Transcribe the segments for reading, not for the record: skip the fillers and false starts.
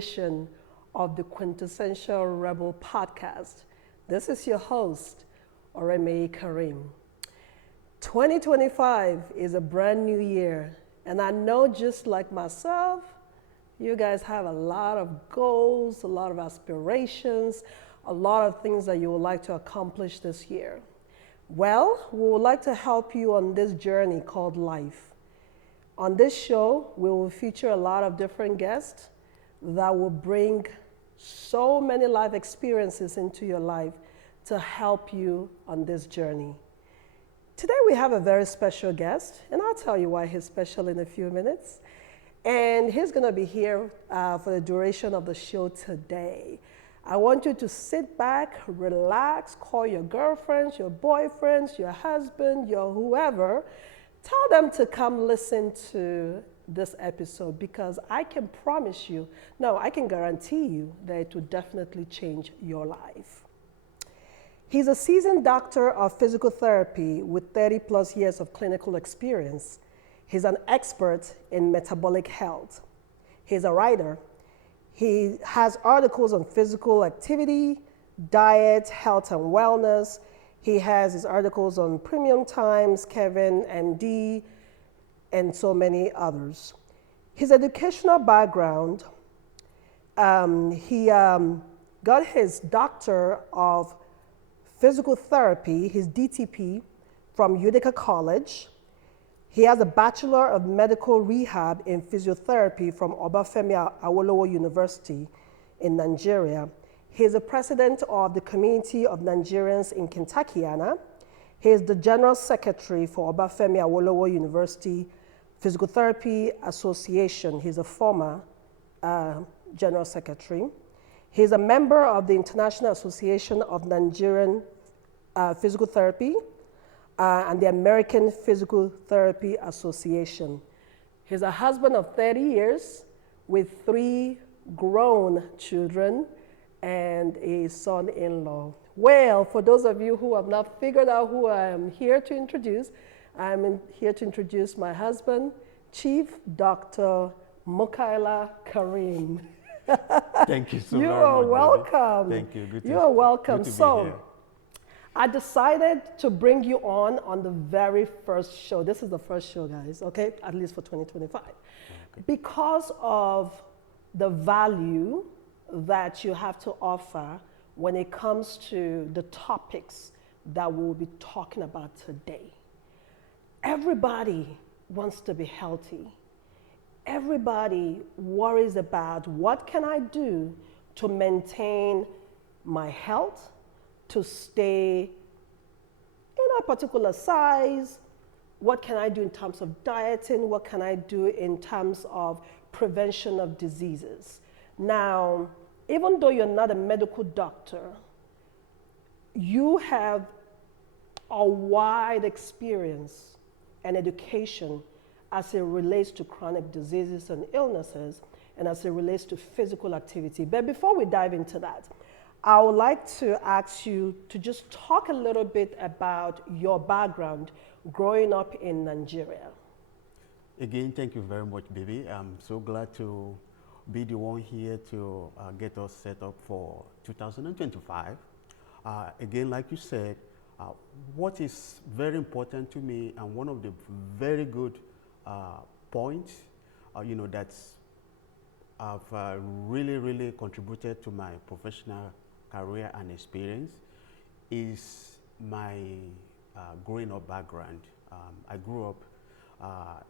edition of the Quintessential Rebel podcast. This is your host, Kareem. 2025 is a brand new year, and I know just like myself, you guys have a lot of goals, a lot of aspirations, a lot of things that you would like to accomplish this year. Well, we would like to help you on this journey called life. On this show, we will feature a lot of different guests that will bring so many life experiences into your life to help you on this journey. Today we have a very special guest, and I'll tell you why he's special in a few minutes. And he's going to be here for the duration of the show today. I want you to sit back, relax, call your girlfriends, your boyfriends, your husband, your whoever. Tell them to come listen to this episode because I can promise you, no, I can guarantee you that it will definitely change your life. He's a seasoned doctor of physical therapy with 30 plus years of clinical experience. He's an expert in metabolic health. He's a writer. He has articles on physical activity, diet, health, and wellness. He has his articles on Premium Times, Kevin, MD, and so many others. His educational background, he got his Doctor of Physical Therapy, his DTP, from Utica College. He has a Bachelor of Medical Rehab in Physiotherapy from Obafemi Awolowo University in Nigeria. He is the president of the Community of Nigerians in Kentuckiana. He is the General Secretary for Obafemi Awolowo University Physical Therapy Association. He's a former General Secretary. He is a member of the International Association of Nigerian Physical Therapy and the American Physical Therapy Association. He's a husband of 30 years with 3 grown children and a son-in-law. Well, for those of you who have not figured out who I am here to introduce, I'm here to introduce my husband, Chief Dr. Mukaila Kareem. Thank you so very much. You are welcome. Thank you. Good you are welcome. Good to So, be here. I decided to bring you on the very first show. This is the first show, guys, okay? At least for 2025. Okay. Because of the value that you have to offer when it comes to the topics that we'll be talking about today. Everybody wants to be healthy. Everybody worries about what can I do to maintain my health, to stay in a particular size. What can I do in terms of dieting? What can I do in terms of prevention of diseases? Now, even though you're not a medical doctor, you have a wide experience and education as it relates to chronic diseases and illnesses and as it relates to physical activity. But before we dive into that, I would like to ask you to just talk a little bit about your background growing up in Nigeria. Again, thank you very much, baby. I'm so glad to be the one here to get us set up for 2025. Again, like you said, what is very important to me and one of the very good points, that's I've really contributed to my professional career and experience is my growing up background. I grew up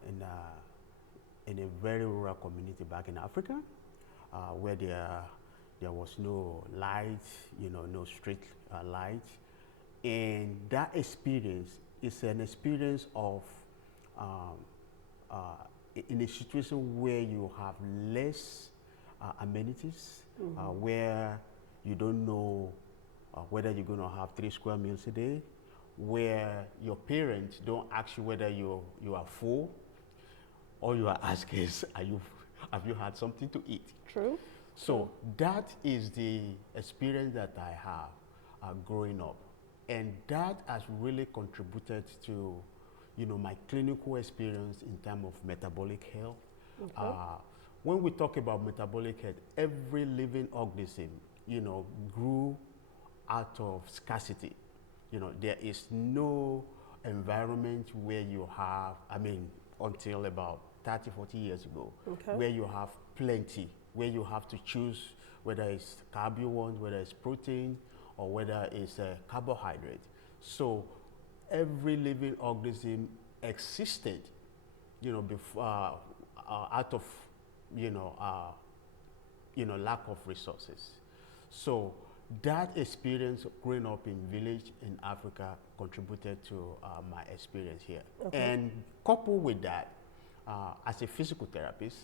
in a very rural community back in Africa, where there was no light, no street light, and that experience is an experience of in a situation where you have less amenities, where you don't know whether you're going to have 3 square meals a day, where your parents don't ask you whether you are full. All you are asked is, have you had something to eat? True. So that is the experience that I have growing up. And that has really contributed to my clinical experience in terms of metabolic health, when we talk about metabolic health, every living organism, grew out of scarcity. There is no environment where you have, until about 30, 40 years ago, Okay. where you have plenty, where you have to choose whether it's carb you want, whether it's protein, or whether it's carbohydrate. So every living organism existed, before, out of, lack of resources. So that experience growing up in village in Africa contributed to my experience here. Okay. And coupled with that, as a physical therapist,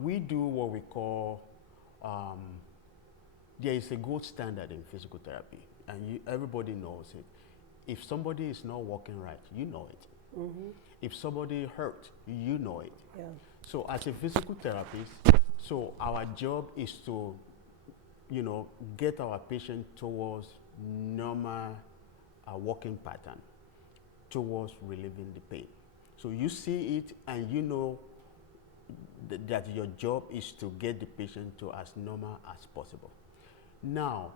we do what we call, there is a gold standard in physical therapy, and everybody knows it. If somebody is not working right, you know it. Mm-hmm. If somebody hurt, you know it. Yeah. So as a physical therapist, so our job is to, get our patient towards normal working pattern, towards relieving the pain. So you see it and you know that your job is to get the patient to as normal as possible. Now,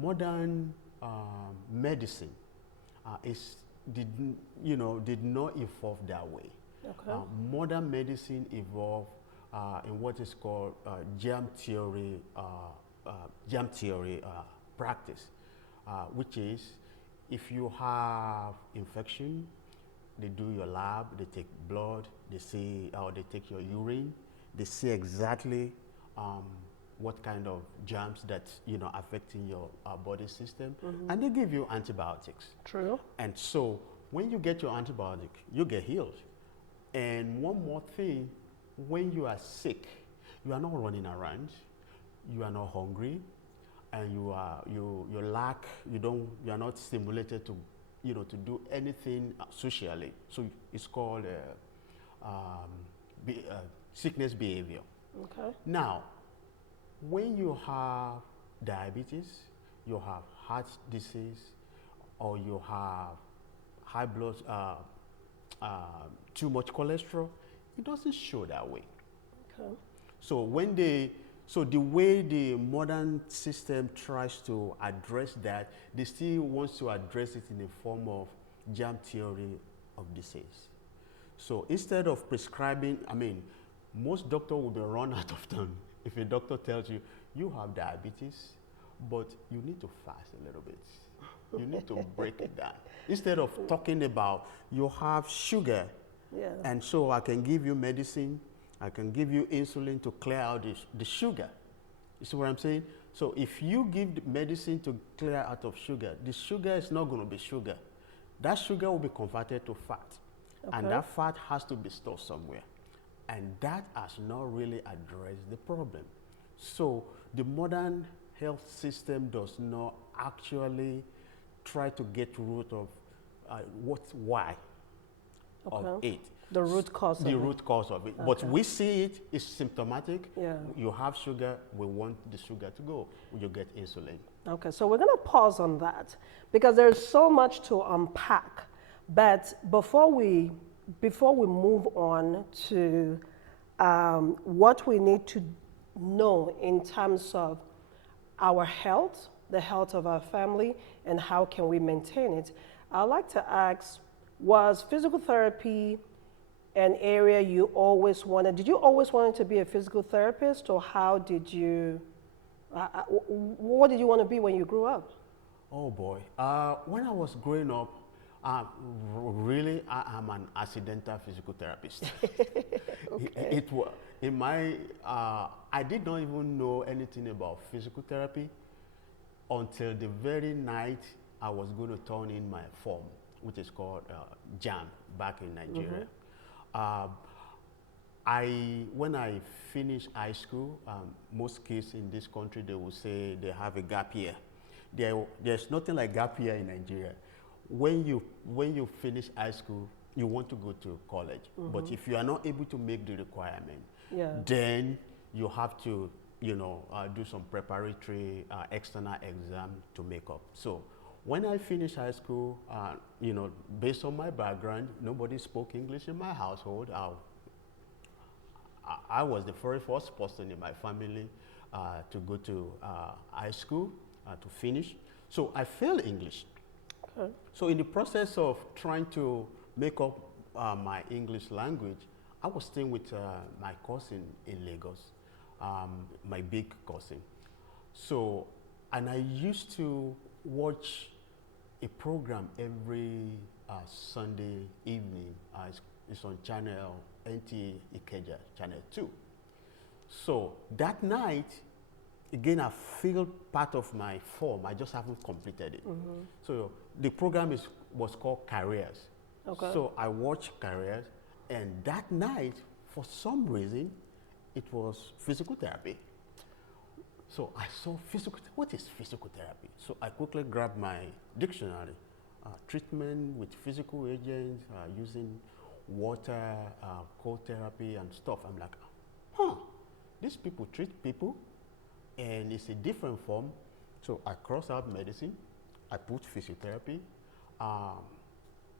modern medicine did not evolve that way. Okay. Modern medicine evolved in what is called jam theory practice, which is if you have infection, they do your lab, they take blood, they see, or they take your urine, they see exactly what kind of germs that affecting your body system, and they give you antibiotics. True. And so when you get your antibiotic, you get healed. And one more thing, when you are sick, you are not running around, you are not hungry, and you are not stimulated to to do anything socially. So it's called sickness behavior. Okay. Now, when you have diabetes, you have heart disease, or you have high blood, too much cholesterol, it doesn't show that way. Okay. So the way the modern system tries to address that, they still want to address it in the form of germ theory of disease. So instead of prescribing, most doctors will be run out of time if a doctor tells you, you have diabetes, but you need to fast a little bit. You need to break it down. Instead of talking about you have sugar, Yeah. and so I can give you medicine, I can give you insulin to clear out the sugar. You see what I'm saying? So if you give the medicine to clear out of sugar, the sugar is not going to be sugar. That sugar will be converted to fat. Okay. And that fat has to be stored somewhere. And that has not really addressed the problem. So the modern health system does not actually try to get root of why of it. The root cause of The it. root cause of it. Okay. But we see it is symptomatic. Yeah. You have sugar, we want the sugar to go. You get insulin. Okay, so we're going to pause on that because there's so much to unpack. But before we move on to what we need to know in terms of our health, the health of our family, and how can we maintain it, I'd like to ask, was physical therapy an area you always wanted? Did you always want to be a physical therapist, or how did you, what did you want to be when you grew up? Oh boy. When I was growing up, really, I am an accidental physical therapist. Okay. It was in my. I did not even know anything about physical therapy until the very night I was going to turn in my form, which is called JAM back in Nigeria. When I finished high school, most kids in this country, they will say they have a gap year. There's nothing like gap year in Nigeria. When you finish high school, you want to go to college. But if you are not able to make the requirement, then you have to do some preparatory external exam to make up. So when I finished high school, based on my background, nobody spoke English in my household. I was the very first person in my family to go to high school to finish. So I failed English. Okay. So in the process of trying to make up my English language, I was staying with my cousin in Lagos, my big cousin. So, and I used to watch a program every Sunday evening. It's on channel NT Ikeja, channel 2. So that night, again, I filled part of my form. I just haven't completed it. So the program was called Careers. Okay. So I watched Careers, and that night, for some reason, it was physical therapy. So I saw physical. What is physical therapy? So I quickly grabbed my dictionary. Treatment with physical agents, using water, cold therapy, and stuff. I'm like, huh, these people treat people, and it's a different form. So I cross out medicine. I put physiotherapy.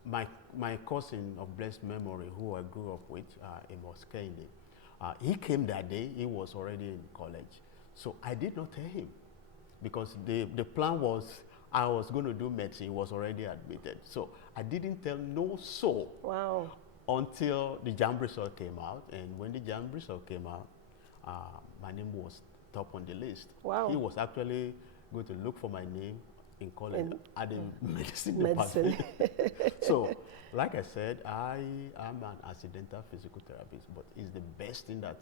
My cousin of blessed memory, who I grew up with, Amos Kennedy, he came that day. He was already in college. So I did not tell him because the plan was I was going to do medicine. He was already admitted. So I didn't tell no soul. Wow. Until the JAMB result came out. And when the JAMB result came out, my name was top on the list. Wow. He was actually going to look for my name in college at the medicine Medicine. department. So, like I said, I am an accidental physical therapist, but it's the best thing that,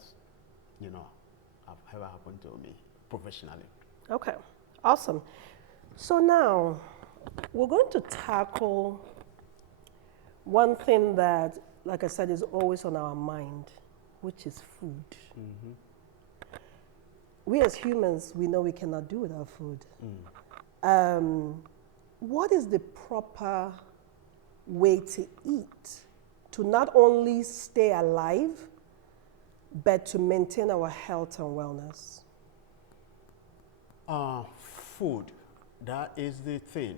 have ever happened to me professionally. Okay, awesome. So now we're going to tackle one thing that, like I said, is always on our mind, which is food. We as humans, we know we cannot do without food. What is the proper way to eat to not only stay alive, but to maintain our health and wellness? Food, that is the thing.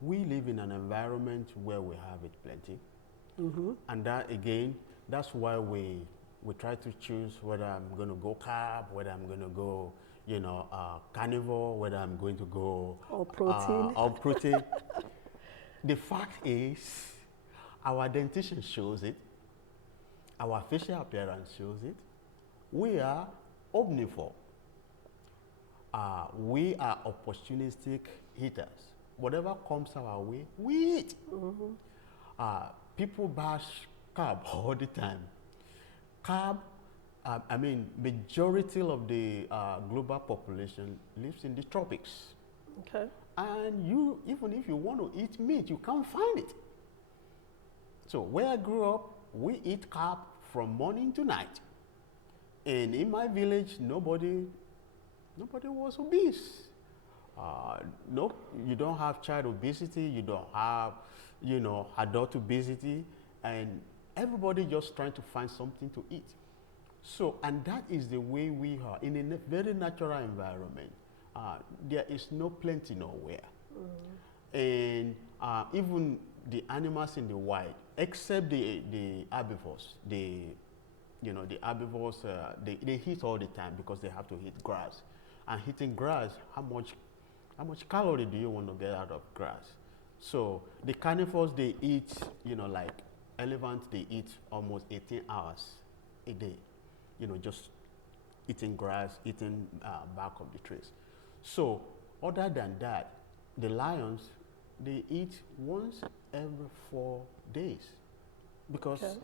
We live in an environment where we have it plenty. And that, again, that's why we try to choose whether I'm going to go carb, whether I'm going to go, carnivore, whether I'm going to go Or protein. or protein. The fact is, our dentition shows it. Our facial appearance shows it. We are omnivore. We are opportunistic eaters. Whatever comes our way, we eat. People bash carb all the time. Carb, majority of the global population lives in the tropics. Okay. And even if you want to eat meat, you can't find it. So where I grew up, we eat carb from morning to night. And in my village, nobody was obese. No, you don't have child obesity, you don't have, adult obesity, and everybody just trying to find something to eat. So, and that is the way we are in a very natural environment. There is no plenty nowhere. And even the animals in the wild, except the herbivores, the herbivores, they eat all the time because they have to eat grass. And eating grass, how much calorie do you want to get out of grass? So the carnivores, they eat, like elephants, they eat almost 18 hours a day, just eating grass, eating bark of the trees. So other than that, the lions, they eat once every 4 days because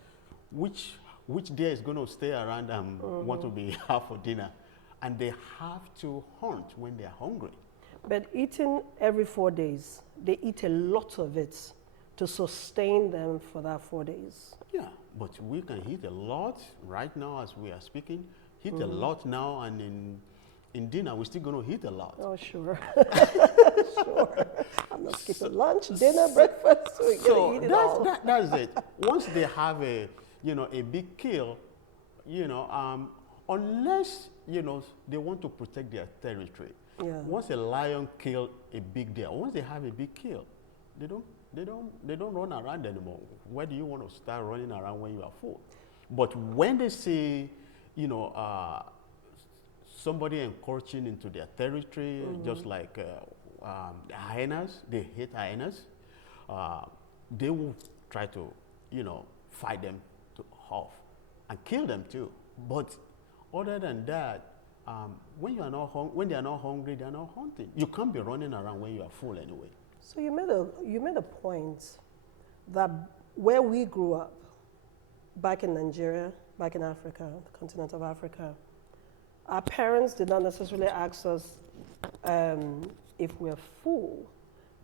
which day is going to stay around and want to be out for dinner, and they have to hunt when they are hungry. But eating every 4 days, they eat a lot of it to sustain them for that 4 days. Yeah, but we can eat a lot right now as we are speaking. Eat a lot now, and in dinner we're still going to eat a lot. Oh, sure. Sure. I'm not skipping lunch, dinner, breakfast. So we're going to eat it all. That's it. Once they have a big kill, unless they want to protect their territory. Yeah. Once a lion kill a big deer, once they have a big kill, they don't They don't run around anymore. Where do you want to start running around when you are full? But when they see, you know, somebody encroaching into their territory, just like hyenas, they hate hyenas. Uh, they will try to, you know, fight them to off and kill them too. But other than that, when you are not when they are not hungry, they are not hunting. You can't be running around when you are full anyway. So you made a point that where we grew up, back in Nigeria, back in Africa, the continent of Africa, our parents did not necessarily ask us if we're full,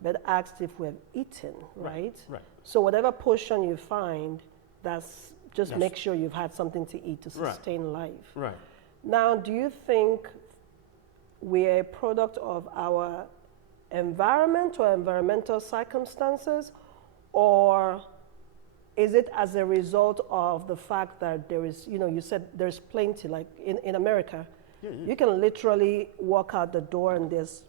but asked if we've eaten, right? Right. So whatever portion you find, that's just Yes. make sure you've had something to eat to Right. sustain life. Right. Now, do you think we're a product of our environment or environmental circumstances, or is it as a result of the fact that there is, you know, you said there's plenty, like in America, Yeah, yeah. you can literally walk out the door and there's,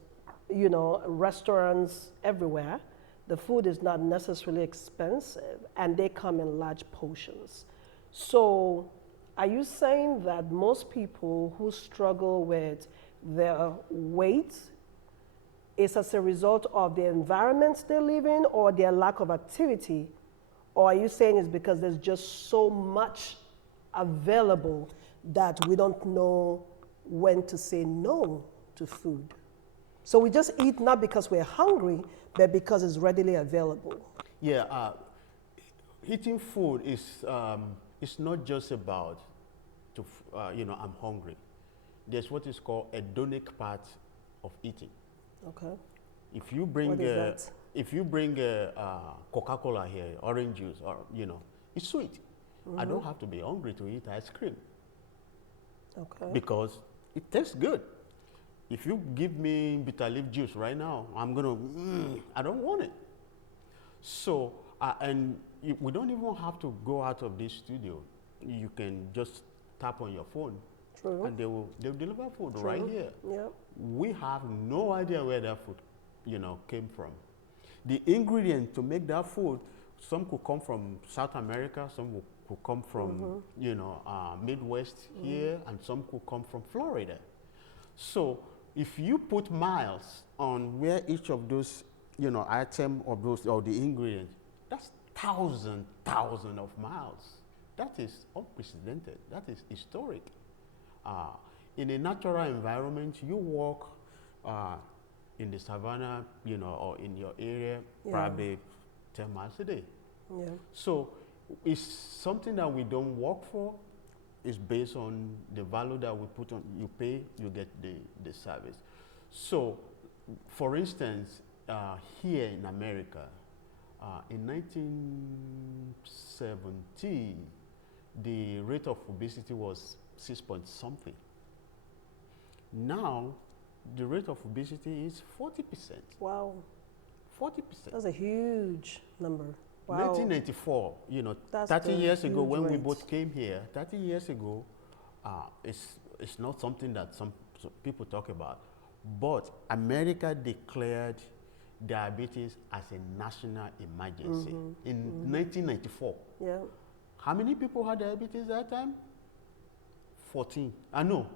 you know, restaurants everywhere. The food is not necessarily expensive and they come in large portions. So are you saying that most people who struggle with their weight is as a result of the environment they live in or their lack of activity? Or are you saying it's because there's just so much available that we don't know when to say no to food? So we just eat not because we're hungry, but because it's readily available. Yeah, eating food is it's not just about you know, I'm hungry. There's what is called a hedonic part of eating. Okay. If you bring What is that? if you bring Coca-Cola here, orange juice, or you know, it's sweet. I don't have to be hungry to eat ice cream Okay. because it tastes good. If you give me bitter leaf juice right now, I'm gonna. I don't want it. So we don't even have to go out of this studio. You can just tap on your phone, True. and they'll deliver food True. right here. Yeah. We have no idea where that food, you know, came from. The ingredient to make that food, some could come from South America, some could come from, you know, Midwest here, and some could come from Florida. So if you put miles on where each of those, you know, item or those or the ingredient, that's thousand of miles. That is unprecedented. That is historic. In a natural environment, you walk in the savannah, you know, or in your area, Yeah. probably 10 miles a day. Yeah. So it's something that we don't work for. It's based on the value that we put on. You pay, you get the service. So, for instance, here in America, in 1970, the rate of obesity was 6 point something. Now, the rate of obesity is 40%. Wow. 40%. That's a huge number. Wow. 1994, you know, That's 30 the years ago huge when we rate. both came here, 30 years ago, it's not something that some people talk about. But America declared diabetes as a national emergency in 1994. Yeah. How many people had diabetes that time? 14. I know,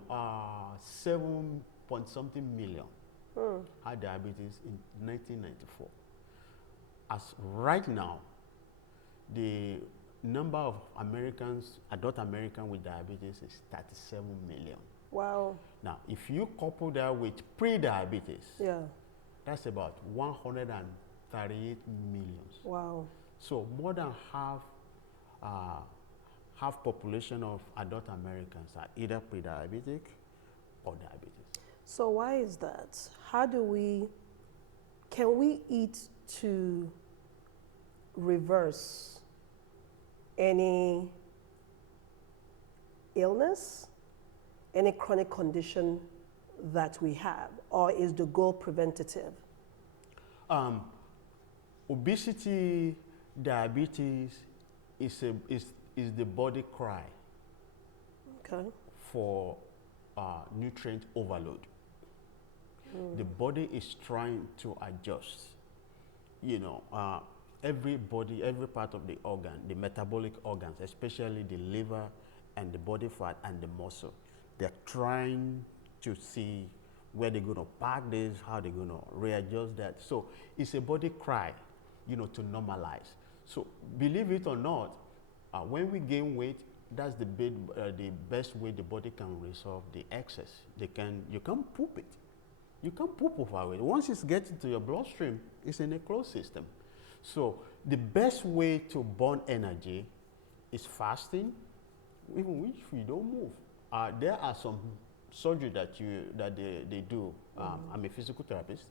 7 point something million had diabetes in 1994. As right now, the number of Americans, adult Americans with diabetes is 37 million. Wow. Now, if you couple that with pre-diabetes, Yeah. that's about 138 million. Wow. So more than half population of adult Americans are either pre-diabetic or diabetes. So why is that? Can we eat to reverse any illness, any chronic condition that we have, or is the goal preventative? Obesity, diabetes is the body cry Okay. for nutrient overload. The body is trying to adjust. You know, everybody, every part of the organ, the metabolic organs, especially the liver and the body fat and the muscle, they're trying to see where they're going to park this, how they're going to readjust that. So it's a body cry, to normalize. So believe it or not, when we gain weight, that's the best way the body can resolve the excess. You can't poop it. You can't poop over it. Once it gets into your bloodstream, it's in a closed system. So the best way to burn energy is fasting, even if you don't move. There are some surgery that they do. I'm a physical therapist.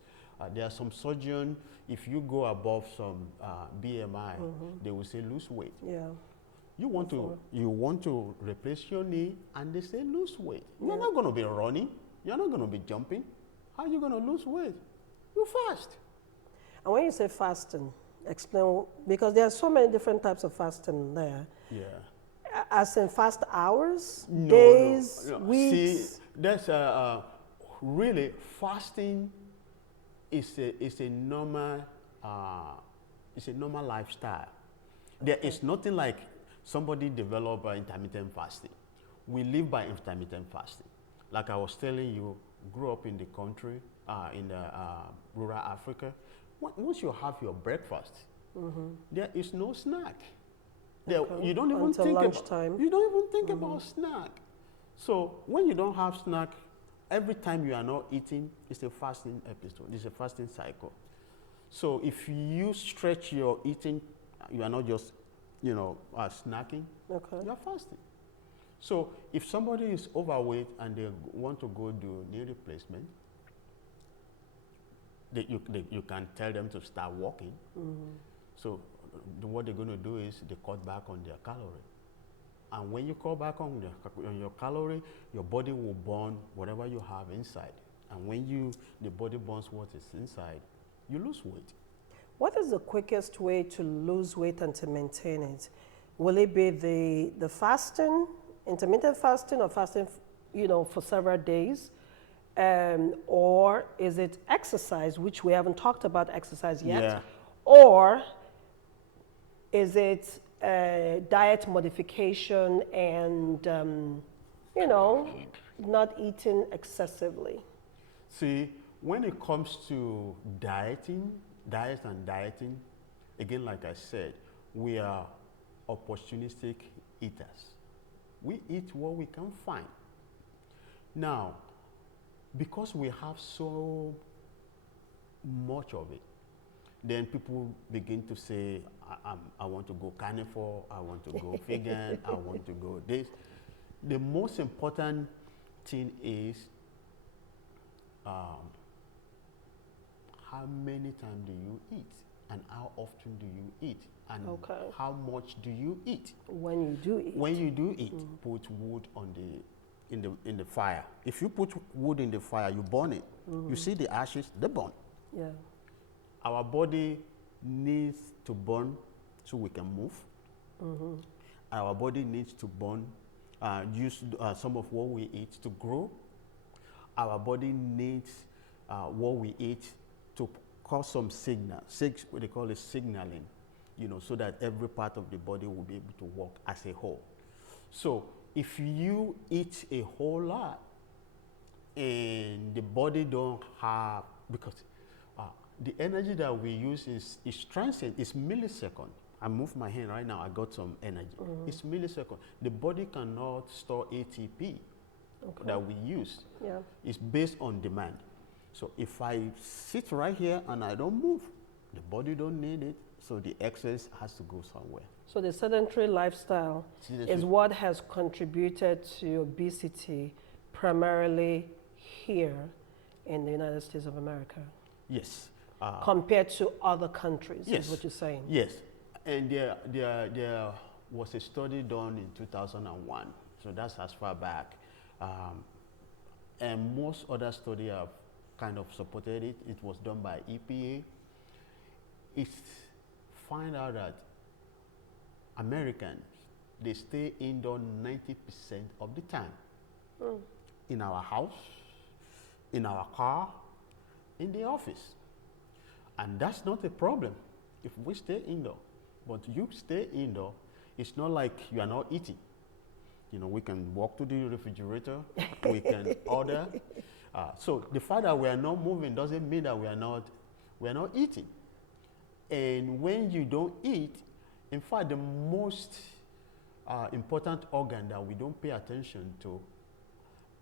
There are some surgeons, if you go above some BMI, they will say lose weight. Yeah. You want to replace your knee, and they say lose weight. You're not going to be running. You're not going to be jumping. How are you going to lose weight? You fast. And when you say fasting, explain, because there are so many different types of fasting there. Yeah. As in fast hours, No, days, no. weeks? See, that's really fasting is a normal lifestyle. There is nothing like somebody develop intermittent fasting. We live by intermittent fasting. Like I was telling you, grew up in the country, in the rural Africa. Once you have your breakfast, there is no snack. You don't even Until think lunchtime. about. You don't even think about snack. So when you don't have snack, every time you are not eating, it's a fasting episode. It's a fasting cycle. So if you stretch your eating, you are not just, snacking. Okay. You are fasting. So if somebody is overweight and they want to go do knee replacement, you can tell them to start walking. So what they're going to do is they cut back on their calorie. And when you cut back on your calorie, your body will burn whatever you have inside. And when the body burns what is inside, you lose weight. What is the quickest way to lose weight and to maintain it? Will it be the fasting, intermittent fasting, or fasting, for several days? Or is it exercise, which we haven't talked about exercise yet? Yeah. Or is it diet modification and, not eating excessively? See, when it comes to diet and dieting, again, like I said, we are opportunistic eaters. We eat what we can find. Now, because we have so much of it, then people begin to say, I want to go carnivore, I want to go vegan, I want to go this. The most important thing is how many times do you eat, and how often do you eat, and how much do you eat. When you do eat. When you do eat, put wood in the fire. If you put wood in the fire, you burn it. You see the ashes, they burn. Yeah. Our body needs to burn so we can move. Our body needs to burn, use some of what we eat to grow. Our body needs what we eat to cause some signal, what they call it signaling, so that every part of the body will be able to work as a whole. So if you eat a whole lot and the body don't have, because the energy that we use is transient, it's millisecond. I move my hand right now, I got some energy. It's millisecond. The body cannot store ATP that we use. Yeah. It's based on demand. So if I sit right here and I don't move, the body don't need it, so the excess has to go somewhere. So the sedentary lifestyle is what has contributed to obesity primarily here in the United States of America. Yes. Compared to other countries, yes. is what you're saying. Yes. And there was a study done in 2001, so that's as far back. And most other studies have kind of supported it. It was done by EPA. It find out that Americans, they stay indoors 90% of the time. In our house, in our car, in the office. And that's not a problem. if we stay indoor, but you stay indoor, it's not like you are not eating. You know, we can walk to the refrigerator, we can order. So the fact that we are not moving doesn't mean that we are not eating. And when you don't eat, in fact, the most important organ that we don't pay attention to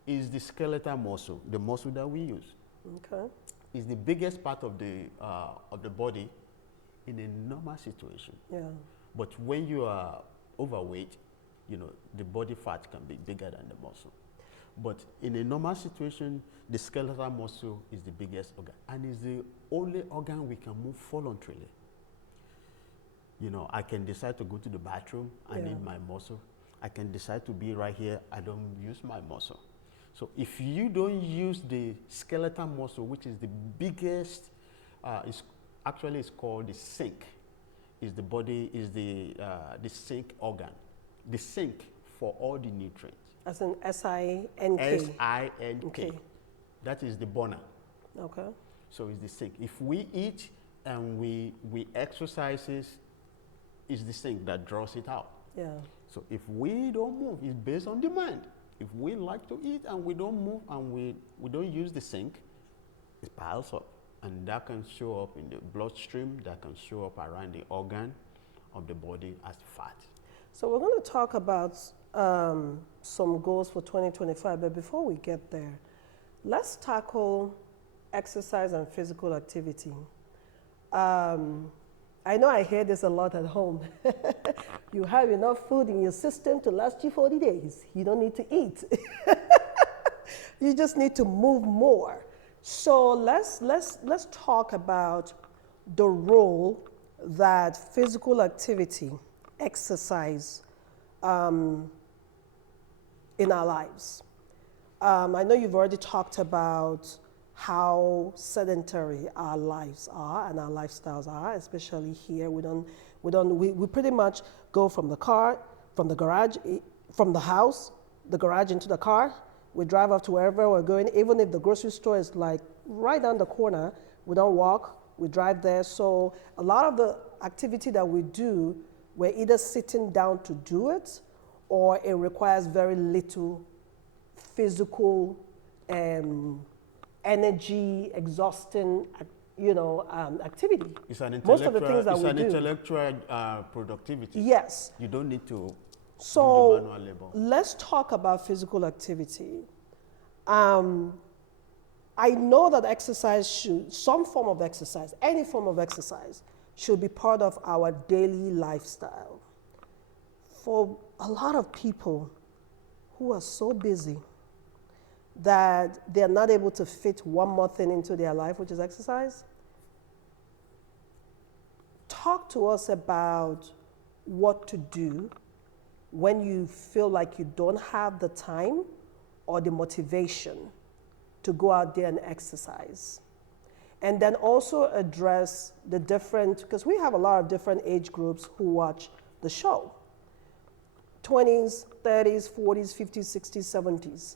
is the skeletal muscle, the muscle that we use. Okay. It's the biggest part of the body in a normal situation. Yeah. But when you are overweight, you know, the body fat can be bigger than the muscle. But in a normal situation, the skeletal muscle is the biggest organ, and is the only organ we can move voluntarily. You know, I can decide to go to the bathroom, I need my muscle. I can decide to be right here, I don't use my muscle. So if you don't use the skeletal muscle, which is the biggest, it's called the sink. Is the sink organ, the sink for all the nutrients. As in SINK. SINK. Okay. That is the burner. Okay. So it's the sink. If we eat and we exercises, it's the sink that draws it out. Yeah. So if we don't move, it's based on demand. If we like to eat and we don't move and we don't use the sink, it piles up. And that can show up in the bloodstream, that can show up around the organ of the body as fat. So we're going to talk about some goals for 2025, but before we get there, let's tackle exercise and physical activity. I know I hear this a lot at home. You have enough food in your system to last you 40 days. You don't need to eat. You just need to move more. So let's talk about the role that physical activity, exercise, in our lives. I know you've already talked about how sedentary our lives are and our lifestyles are, especially here. We pretty much go from the car, from the garage, from the house, the garage into the car. We drive up to wherever we're going. Even if the grocery store is like right down the corner, we don't walk, we drive there. So a lot of the activity that we do, we're either sitting down to do it, or it requires very little physical energy, exhausting, activity. It's an Most of the things that we do. intellectual productivity. Yes. You don't need to do the So manual labor. let's talk about physical activity. I know that some form of exercise, any form of exercise, should be part of our daily lifestyle. For a lot of people who are so busy that they're not able to fit one more thing into their life, which is exercise, talk to us about what to do when you feel like you don't have the time or the motivation to go out there and exercise. And then also address the different, because we have a lot of different age groups who watch the show. 20s, 30s, 40s, 50s, 60s, 70s.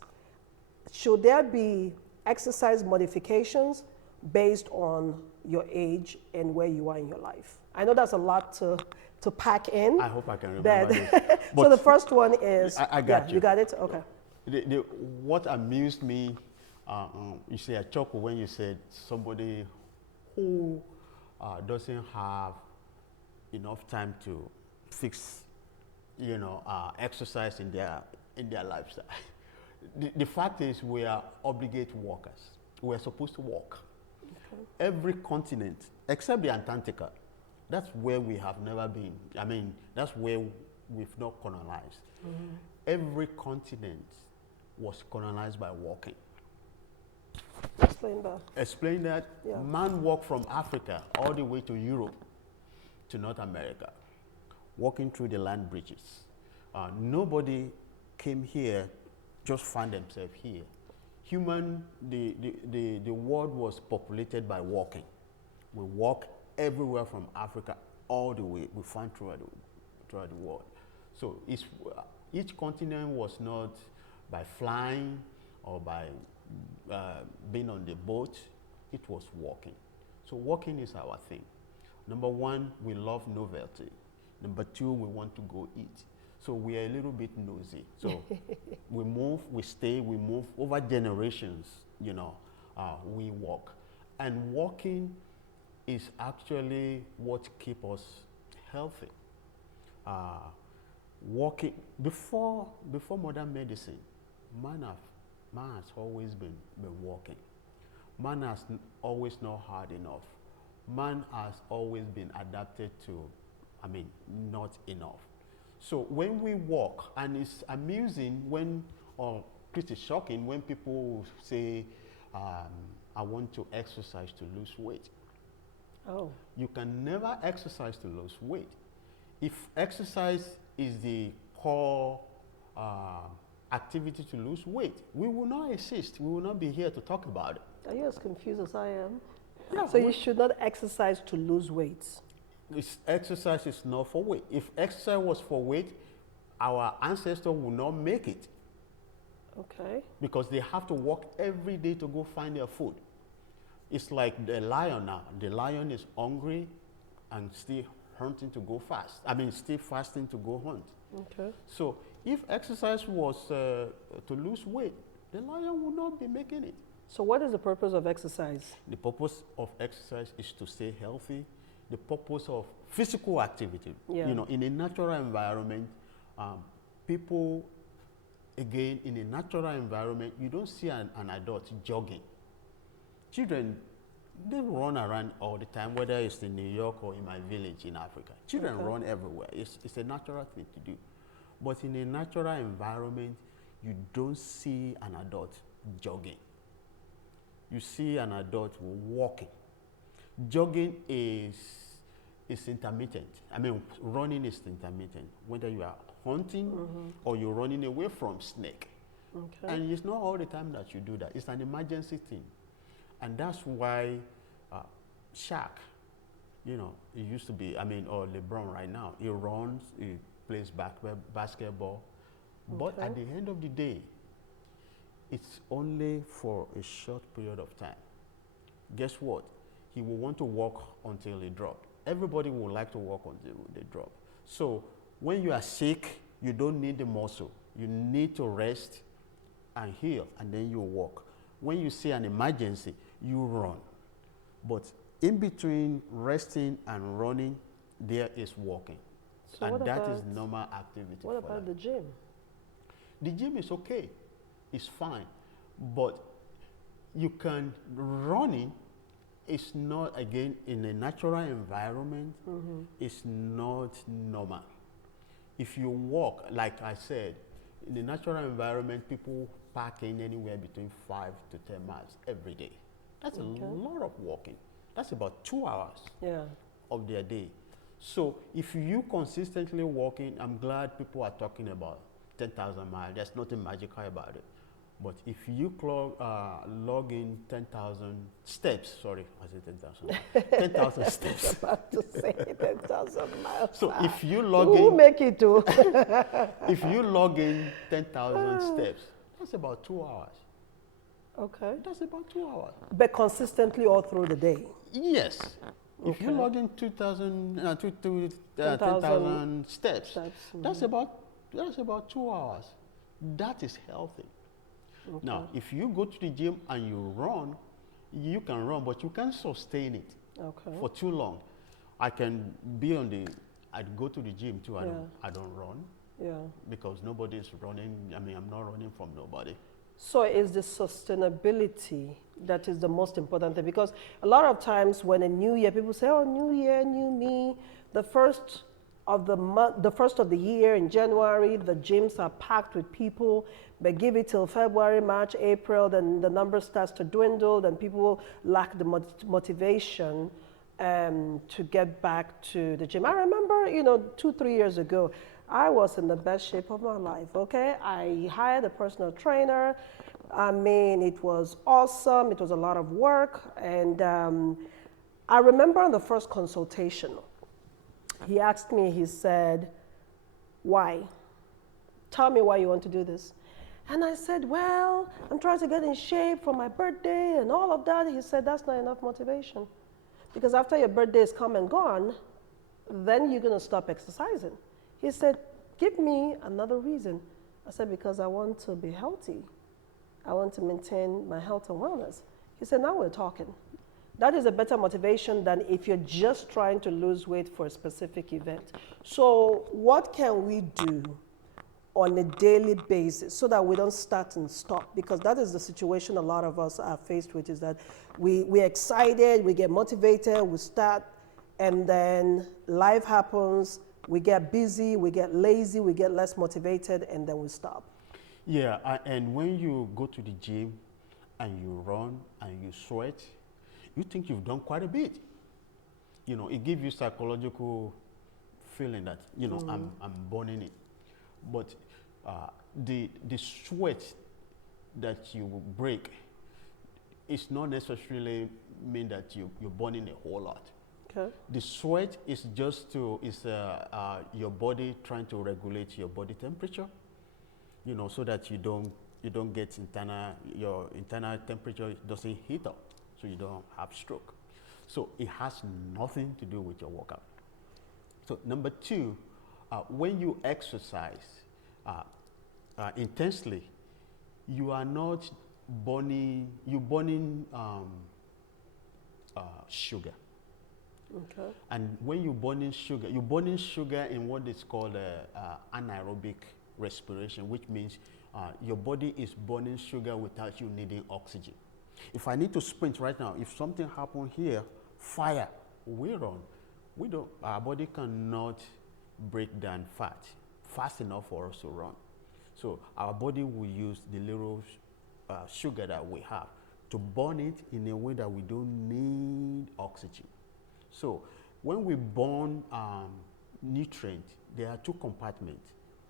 Should there be exercise modifications based on your age and where you are in your life? I know that's a lot to pack in. I hope I can remember this. So the first one is... I got you. You got it? Okay. What amused me, you say I chuckle when you said somebody who doesn't have enough time to fix, exercise in their lifestyle. The fact is, we are obligate workers. We are supposed to walk. Okay. Every continent, except the Antarctica, that's where we have never been. I mean, that's where we've not colonized. Mm-hmm. Every continent was colonized by walking. Explain that. Explain that. Yeah. Man walked from Africa all the way to Europe, to North America, walking through the land bridges. Nobody came here, just found themselves here. The world was populated by walking. We walk everywhere from Africa all the way. We found throughout the world. So each continent was not by flying or by being on the boat. It was walking. So walking is our thing. Number one, we love novelty. Number two, we want to go eat. So we are a little bit nosy. So we move, we stay, we move over generations, we walk. And walking is actually what keeps us healthy. Walking, before modern medicine, man has always been walking. Man has always not hard enough. Man has always been adapted to, not enough. So when we walk, and it's amusing when, or pretty shocking when people say, I want to exercise to lose weight. Oh. You can never exercise to lose weight. If exercise is the core activity to lose weight, we will not exist. We will not be here to talk about it. Are you as confused as I am? Yeah, so you should not exercise to lose weight. Exercise is not for weight. If exercise was for weight, our ancestors would not make it. Okay. Because they have to walk every day to go find their food. It's like the lion now. The lion is hungry and still hunting to go fast. Still fasting to go hunt. Okay. So if exercise was to lose weight, the lion would not be making it. So what is the purpose of exercise? The purpose of exercise is to stay healthy. The purpose of physical activity, in a natural environment, people, again, in a natural environment, you don't see an adult jogging. Children, they run around all the time, whether it's in New York or in my village in Africa. Children run everywhere. It's a natural thing to do. But in a natural environment, you don't see an adult jogging. You see an adult walking. Jogging is intermittent. Running is intermittent. Whether you are hunting or you're running away from snake. Okay. And it's not all the time that you do that. It's an emergency thing. And that's why Shaq, it used to be, or LeBron right now, he runs, he plays basketball. But at the end of the day, it's only for a short period of time. Guess what? He will want to walk until he drops. Everybody would like to walk until they drop. So when you are sick, you don't need the muscle. You need to rest and heal, and then you walk. When you see an emergency, you run. But in between resting and running, there is walking. So and that is normal activity. What about the gym? The gym is okay. It's fine. But running is not, again, in a natural environment, it's not normal. If you walk, like I said, in the natural environment, people park in anywhere between 5 to 10 miles every day. That's a lot of walking. That's about 2 hours of their day. So if you consistently walking, I'm glad people are talking about 10,000 miles. There's nothing magical about it. But if you log in 10,000 steps, sorry, I said 10,000. 10,000 steps. I was about to say 10,000 miles. So if you log in, who make it to? if you log in 10,000 steps, that's about 2 hours. Okay. That's about 2 hours. But consistently all through the day? Yes. If you log in 10,000 steps, that's about 2 hours. That is healthy. Okay. Now, if you go to the gym and you run, you can run, but you can't sustain it for too long. I can be I'd go to the gym too. I don't run because nobody's running. I'm not running from nobody. So it's the sustainability that is the most important thing, because a lot of times when a new year, people say, oh, new year, new me. The first of the month, the first of the year in January, the gyms are packed with people. But give it till February, March, April, then the number starts to dwindle, then people lack the motivation to get back to the gym. I remember, 2-3 years ago, I was in the best shape of my life, okay? I hired a personal trainer. It was awesome. It was a lot of work. And I remember on the first consultation, he asked me, he said, why? Tell me why you want to do this. And I said, well, I'm trying to get in shape for my birthday and all of that. He said, that's not enough motivation. Because after your birthday is come and gone, then you're going to stop exercising. He said, give me another reason. I said, because I want to be healthy. I want to maintain my health and wellness. He said, now we're talking. That is a better motivation than if you're just trying to lose weight for a specific event. So what can we do on a daily basis so that we don't start and stop? Because that is the situation a lot of us are faced with, is that we're excited, we get motivated, we start, and then life happens, we get busy, we get lazy, we get less motivated, and then we stop. Yeah, and when you go to the gym and you run and you sweat, you think you've done quite a bit. You know, it gives you psychological feeling that, you know, I'm burning it. But the sweat that you break is not necessarily mean that you're burning a whole lot. Okay. The sweat is just your body trying to regulate your body temperature, you know, so that you don't get your internal temperature doesn't heat up, so you don't have stroke. So it has nothing to do with your workout. So number two, when you exercise intensely, you are not burning, you're burning sugar. Okay. And when you're burning sugar in what is called anaerobic respiration, which means your body is burning sugar without you needing oxygen. If I need to sprint right now, if something happened here, fire, we run. Our body cannot break down fat fast enough for us to run. So our body will use the little sugar that we have to burn it in a way that we don't need oxygen. So when we burn nutrients, there are two compartments.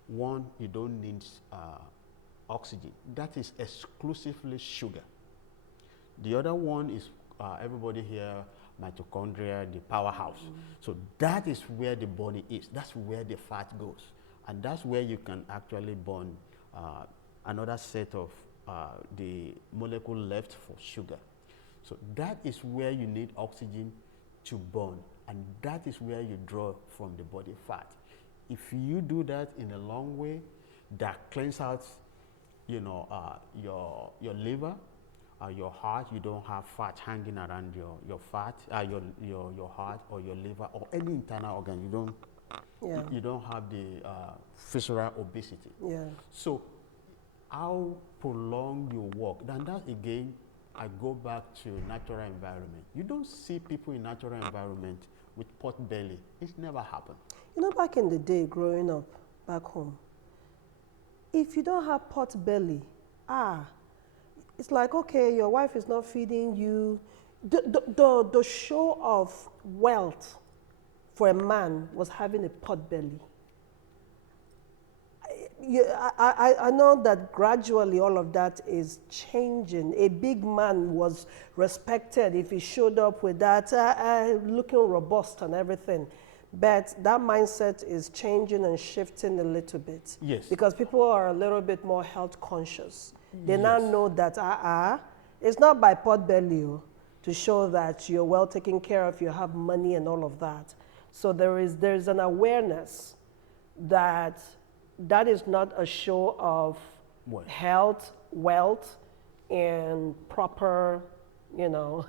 One, you don't need oxygen. That is exclusively sugar. The other one is everybody here, mitochondria, the powerhouse. So that is where the body is. That's where the fat goes. And that's where you can actually burn another set of the molecule left for sugar. So that is where you need oxygen to burn, and that is where you draw from the body fat. If you do that in a long way, that cleans out, you know, your liver, your heart. You don't have fat hanging around your fat, your heart or your liver or any internal organ. You don't have the visceral obesity. Yeah. So how prolong your walk? Then that again, I go back to natural environment. You don't see people in natural environment with pot belly. It's never happened. You know, back in the day, growing up back home, if you don't have pot belly, it's like, okay, your wife is not feeding you. The show of wealth for a man was having a pot belly. I know that gradually all of that is changing. A big man was respected if he showed up with that, looking robust and everything. But that mindset is changing and shifting a little bit. Yes. Because people are a little bit more health conscious. They now know that, it's not by pot belly to show that you're well taken care of, you have money and all of that. So there's an awareness that is not a show of health, wealth, and proper, you know,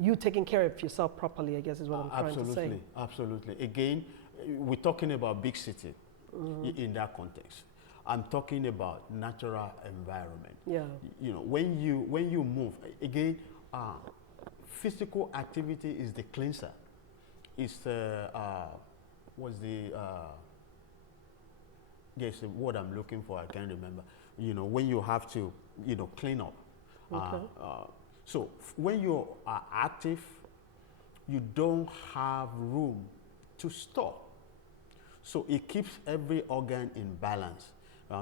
you taking care of yourself properly, I guess is what I'm trying to say. Absolutely. Again, we're talking about big city in that context. I'm talking about natural environment. Yeah. You know, when you move, again, physical activity is the cleanser. It's yes, the word I'm looking for, I can't remember. You know, when you have to, you know, clean up. Okay. So when you are active, you don't have room to store. So it keeps every organ in balance,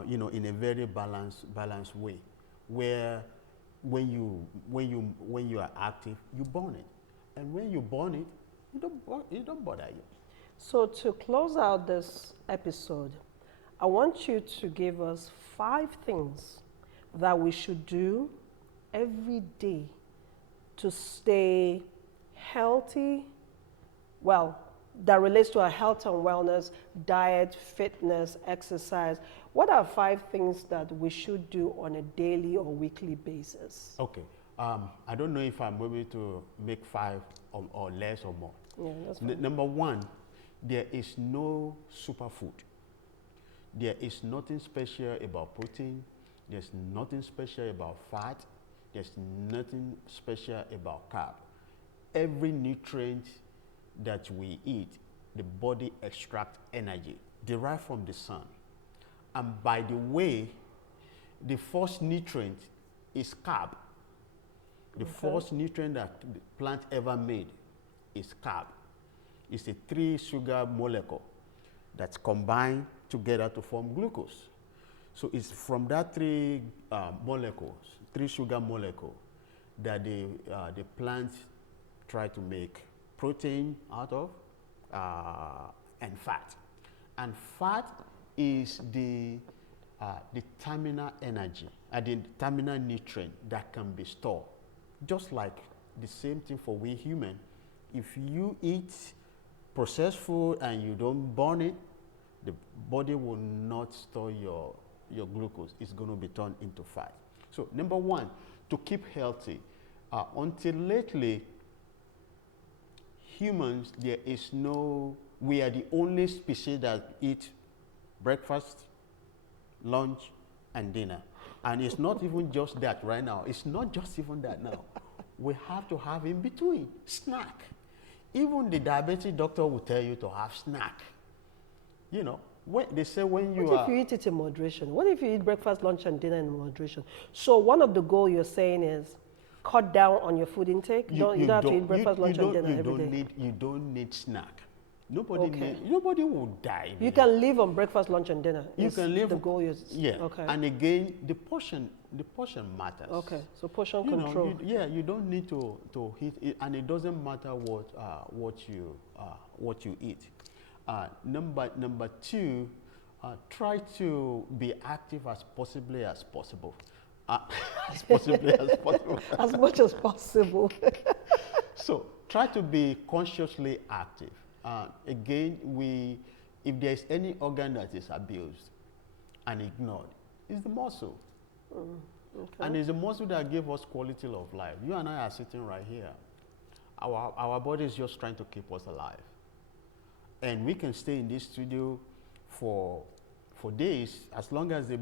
you know, in a very balanced way, where when you are active, you burn it, and when you burn it, it don't bother you. So to close out this episode, I want you to give us 5 things that we should do every day to stay healthy, well, that relates to our health and wellness, diet, fitness, exercise, what are 5 things that we should do on a daily or weekly basis? Okay. I don't know if I'm able to make 5 or less or more. Yeah, that's fine. Number 1, there is no superfood. There is nothing special about protein. There's nothing special about fat. There's nothing special about carb. Every nutrient that we eat, the body extracts energy derived from the sun. And by the way, the first nutrient is carb. The first nutrient that the plant ever made is carb. It's a 3 sugar molecule that's combined together to form glucose. So it's from that 3 molecules, 3 sugar molecules, that the plant try to make protein out of and fat. And fat is the terminal energy, the terminal nutrient that can be stored. Just like the same thing for we human. If you eat processed food and you don't burn it, the body will not store your glucose. It's going to be turned into fat. So number 1, to keep healthy. Until lately, humans, we are the only species that eat breakfast, lunch, and dinner. And it's not even just that right now. It's not just even that now. We have to have in between, snack. Even the diabetic doctor will tell you to have snack. You know, they say when you What if you eat it in moderation? What if you eat breakfast, lunch, and dinner in moderation? So one of the goals you're saying is cut down on your food intake? You don't have to eat breakfast, lunch, and dinner every day? You don't need snack. Nobody will die. You can live on breakfast, lunch, and dinner. You can live. The goal is Okay. And again, the portion matters. Okay. So portion control. You don't need to hit it, and it doesn't matter what you eat. Number 2, try to be active as possibly as possible. As possibly as possible. As much as possible. So try to be consciously active. Again, if there's any organ that is abused and ignored, it's the muscle. Okay. And it's the muscle that gives us quality of life. You and I are sitting right here. Our body is just trying to keep us alive. And we can stay in this studio for days as long as they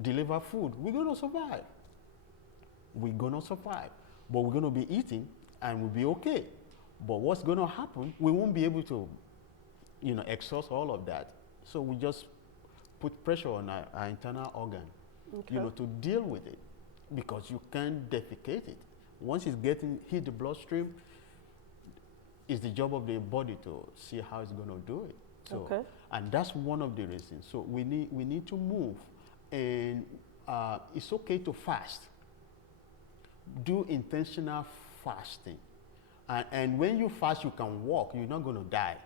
deliver food. We're going to survive. We're going to survive. But we're going to be eating and we'll be okay. But what's going to happen, we won't be able to, exhaust all of that. So we just put pressure on our internal organ, to deal with it, because you can't defecate it. Once it's hit the bloodstream, it's the job of the body to see how it's going to do it. So, and that's one of the reasons. So we need to move, and it's okay to fast. Do intentional fasting. And when you fast, you can walk. You're not going to die.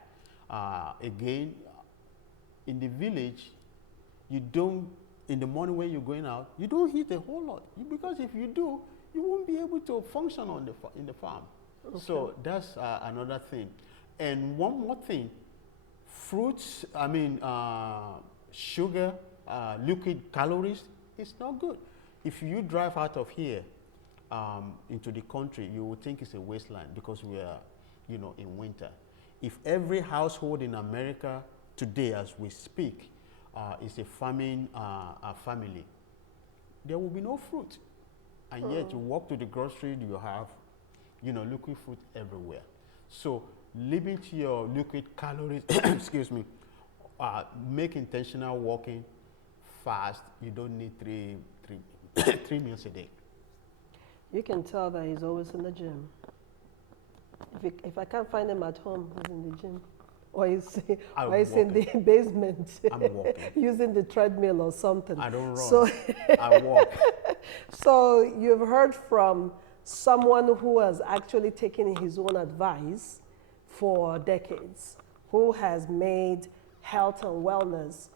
Again, in the village, in the morning when you're going out, you don't eat a whole lot. Because if you do, you won't be able to function in the farm. Okay. So that's another thing. And one more thing, fruits, sugar, liquid calories, it's not good. If you drive out of here, into the country, you would think it's a wasteland because we are, in winter. If every household in America today, as we speak, is a farming family, there will be no fruit. And yet you walk to the grocery, you have, liquid fruit everywhere. So limit your liquid calories, excuse me, make intentional walking, fast. You don't need three meals a day. You can tell that he's always in the gym. If I can't find him at home, he's in the gym. Or he's in the basement using the treadmill or something. I don't run. I walk. So you've heard from someone who has actually taken his own advice for decades, who has made health and wellness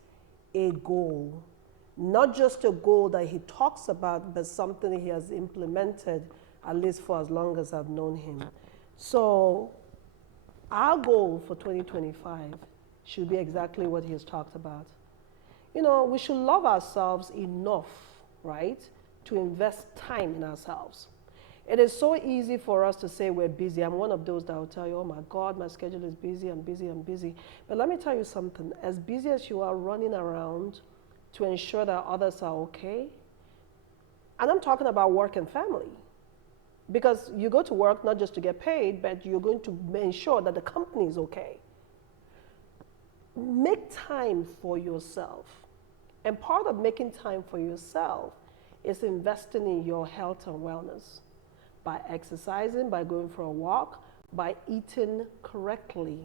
a goal. Not just a goal that he talks about, but something he has implemented at least for as long as I've known him. So our goal for 2025 should be exactly what he has talked about. You know, we should love ourselves enough, right, to invest time in ourselves. It is so easy for us to say we're busy. I'm one of those that will tell you, oh my God, my schedule is busy, I'm busy, I'm busy. But let me tell you something. As busy as you are running around to ensure that others are okay, and I'm talking about work and family, because you go to work not just to get paid, but you're going to ensure that the company is okay. Make time for yourself. And part of making time for yourself is investing in your health and wellness by exercising, by going for a walk, by eating correctly,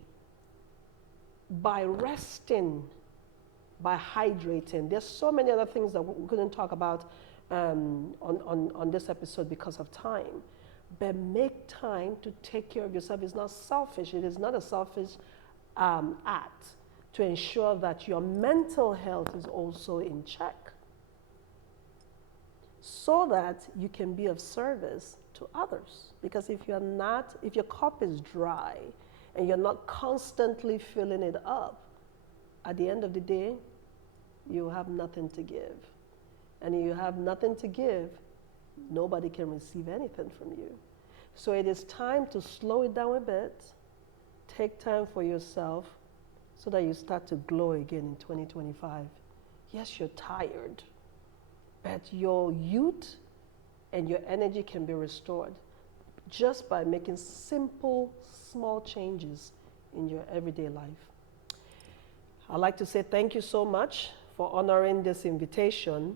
by resting, by hydrating. There's so many other things that we couldn't talk about on this episode because of time. But make time to take care of yourself. It's not selfish. It is not a selfish act to ensure that your mental health is also in check, so that you can be of service to others. Because if your cup is dry and you're not constantly filling it up, at the end of the day, you have nothing to give. And if you have nothing to give, nobody can receive anything from you. So it is time to slow it down a bit, take time for yourself, so that you start to glow again in 2025. Yes, you're tired, but your youth and your energy can be restored just by making simple, small changes in your everyday life. I'd like to say thank you so much for honoring this invitation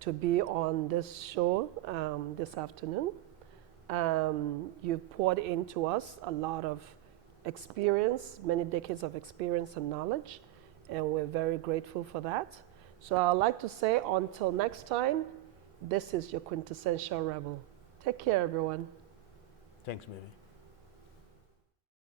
to be on this show this afternoon. You've poured into us a lot of experience, many decades of experience and knowledge, and we're very grateful for that. So I'd like to say until next time, this is your quintessential rebel. Take care, everyone. Thanks, baby.